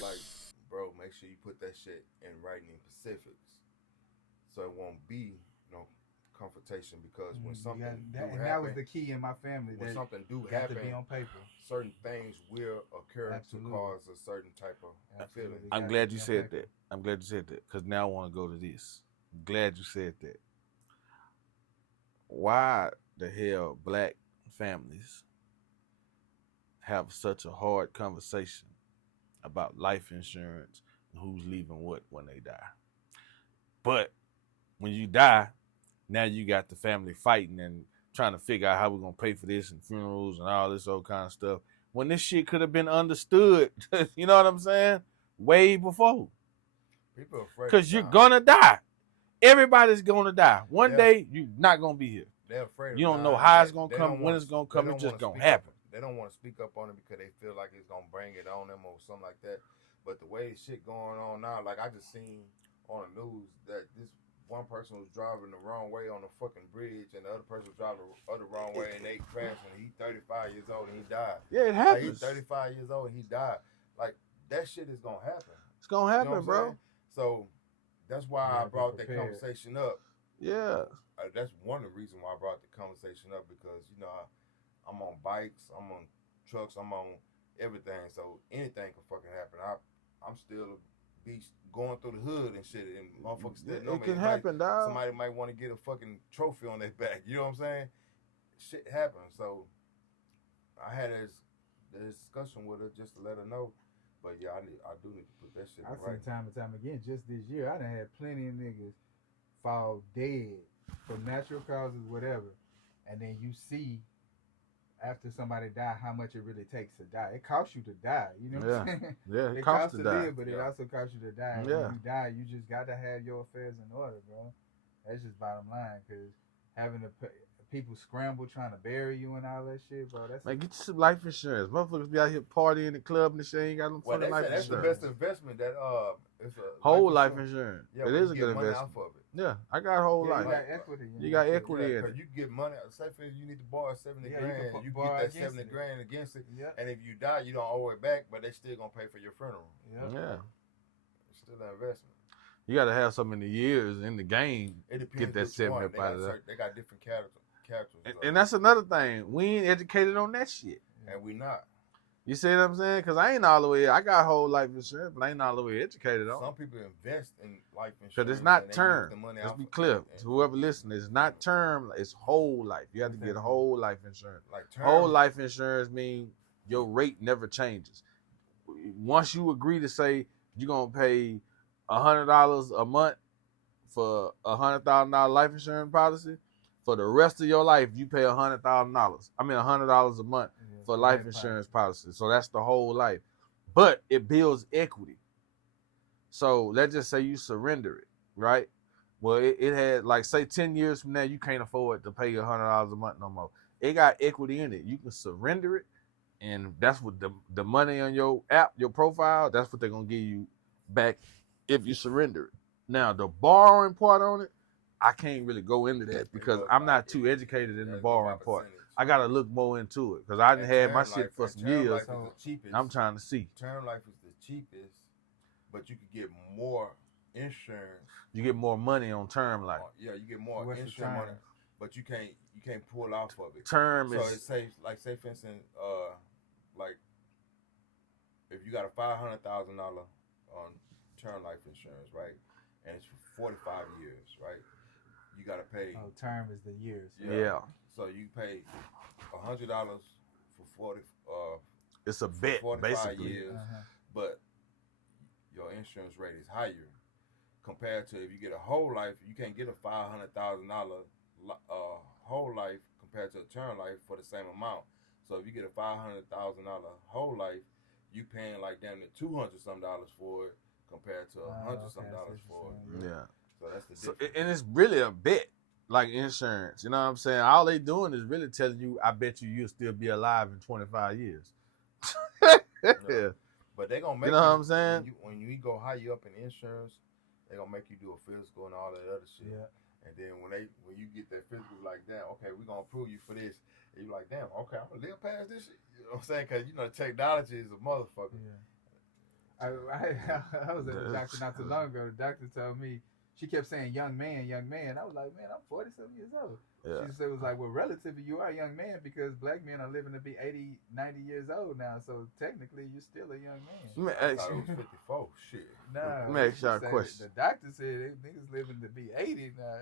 was like, bro, make sure you put that shit in writing in specifics, so it won't be no confrontation. Because when You got something that, do and that was happen, the key in my family. when That something do got to be happen, on paper. certain things will occur to Absolutely, cause a certain type of feeling. absolutely, I'm got to glad you be on said paper. that. I'm glad you said that because now I want to go to this. I'm glad you said that. Why the hell black families have such a hard conversation about life insurance and who's leaving what when they die? But when you die, now you got the family fighting and trying to figure out how we're gonna pay for this and funerals and all this old kind of stuff. When this shit could have been understood, you know what I'm saying? Way before. People are afraid of Cause you're dying. gonna die. Everybody's gonna die. One They're day you're not gonna be here. they're afraid You of don't know dying. how it's That gonna they come, don't when want it's to. gonna They come. It's don't just want to gonna speak up. happen. They don't want to speak up on it because they feel like it's gonna bring it on them or something like that. But the way shit going on now, like I just seen on the news that this one person was driving the wrong way on the fucking bridge, and the other person was driving the other wrong way, and they crashed, and he 35 years old and he died. Yeah, it Like he's happens. 35 years old and he died. Like that shit is gonna happen. It's gonna You know happen, what I'm bro. saying? So that's why You I gotta be brought that prepared. conversation up. Yeah. That's one of the reasons why I brought the conversation up, because I'm on bikes, I'm on trucks, I'm on everything. So anything can fucking happen. I'm still a beast going through the hood and shit, and motherfuckers still know It me. can It's like happen, dog. somebody might want to get a fucking trophy on their back. You know what I'm saying? Shit happens. So I had this discussion with her just to let her know. But yeah, I do need to put that shit I've right. seen time and time again. Just this year, I done had plenty of niggas fall dead from natural causes, whatever, and then you see after somebody die how much it really takes to die. It costs you to die. You know what Yeah. I'm saying? Yeah, it It costs costs to to die. live, but it Yeah. also costs you to die. Yeah. When you die, you just got to have your affairs in order, bro. That's just bottom line. Because having people scramble trying to bury you and all that shit, bro. That's Man, get you some life insurance. Motherfuckers be out here partying in the club and the shit ain't got no Well, fucking they life say that's the insurance. best investment. That it's a Whole life insurance. insurance. Yeah, It but is you a get good money investment. off of it. Yeah, I got whole yeah, life. you got equity. in You that got shit. equity in Because it. you get money. Say for instance, you need to borrow 70 Yeah, you can grand. You borrow get that against 70 it. grand against it, Yeah, and if you die, you don't owe it back, but they still gonna pay for your funeral. yeah. Yeah. It's still an investment. You got to have so many years in the game. It depends Get that which 70 one. up out of there. They got different characters. And that's another thing. We ain't educated on that shit. And we not. You see what I'm saying? Because I ain't all the way. I got whole life insurance, but I ain't all the way educated on. Some people invest in life insurance. Because it's not and they use term. the money Let's off be of- clear. and- To whoever listening, it's not term. It's whole life. You have to get whole life insurance. Like term, Whole life insurance means your rate never changes. Once you agree to say you're gonna pay $100 a month for $100,000 life insurance policy, for the rest of your life you pay $100,000. I mean $100 a month Yeah, for so life that insurance policy. So that's the whole life. But it builds equity. So let's just say you surrender it, right? Well, it had like say 10 years from now you can't afford to pay $100 a month no more. It got equity in it. You can surrender it, and that's what the money on your app, your profile, that's what they're gonna give you back if you surrender it. Now the borrowing part on it, I can't really go into that because I'm not too educated in the borrowing part. I gotta look more into it because I didn't have my shit for some years. Life is the cheapest. I'm trying to see. Term life is the cheapest, but you could get more insurance. You get more money on term life. Yeah, you get more What's the insurance money, term? but you can't pull off of it. Term So is it says say for instance, like if you got a $500,000 on term life insurance, right, and it's for 45 years, right, you gotta pay. Oh, term is the years. yeah. So you pay $100 for 40. It's a bet 45 basically. years, Uh-huh. but your insurance rate is higher compared to if you get a whole life. You can't get a $500,000 whole life compared to a term life for the same amount. So if you get a $500,000 whole life, you paying like damn near $200 for it compared to $100 for it. Yeah. So that's the So, difference. and it's really a bet, like insurance. You know what I'm saying? All they doing is really telling you, I bet you'll still be alive in 25 years. Yeah. But they gonna make You know what I'm saying? when you go higher up in insurance, they gonna make you do a physical and all that other shit. Yeah. And then when you get that physical, like damn, okay, we gonna approve you for this. And you like damn, okay, I'm gonna live past this shit. You know what I'm saying? Because technology is a motherfucker. Yeah. I was at the doctor not too long ago. The doctor told me, she kept saying young man, young man. I was like, man, I'm 47 years old. Yeah. She said, it was like, well, relatively, you are a young man because black men are living to be 80, 90 years old now. So technically, you're still a young man. Let me I ask thought it you, was 54. Shit. Nah, Let me ask y'all a she said- question. The doctor said niggas living to be 80 now.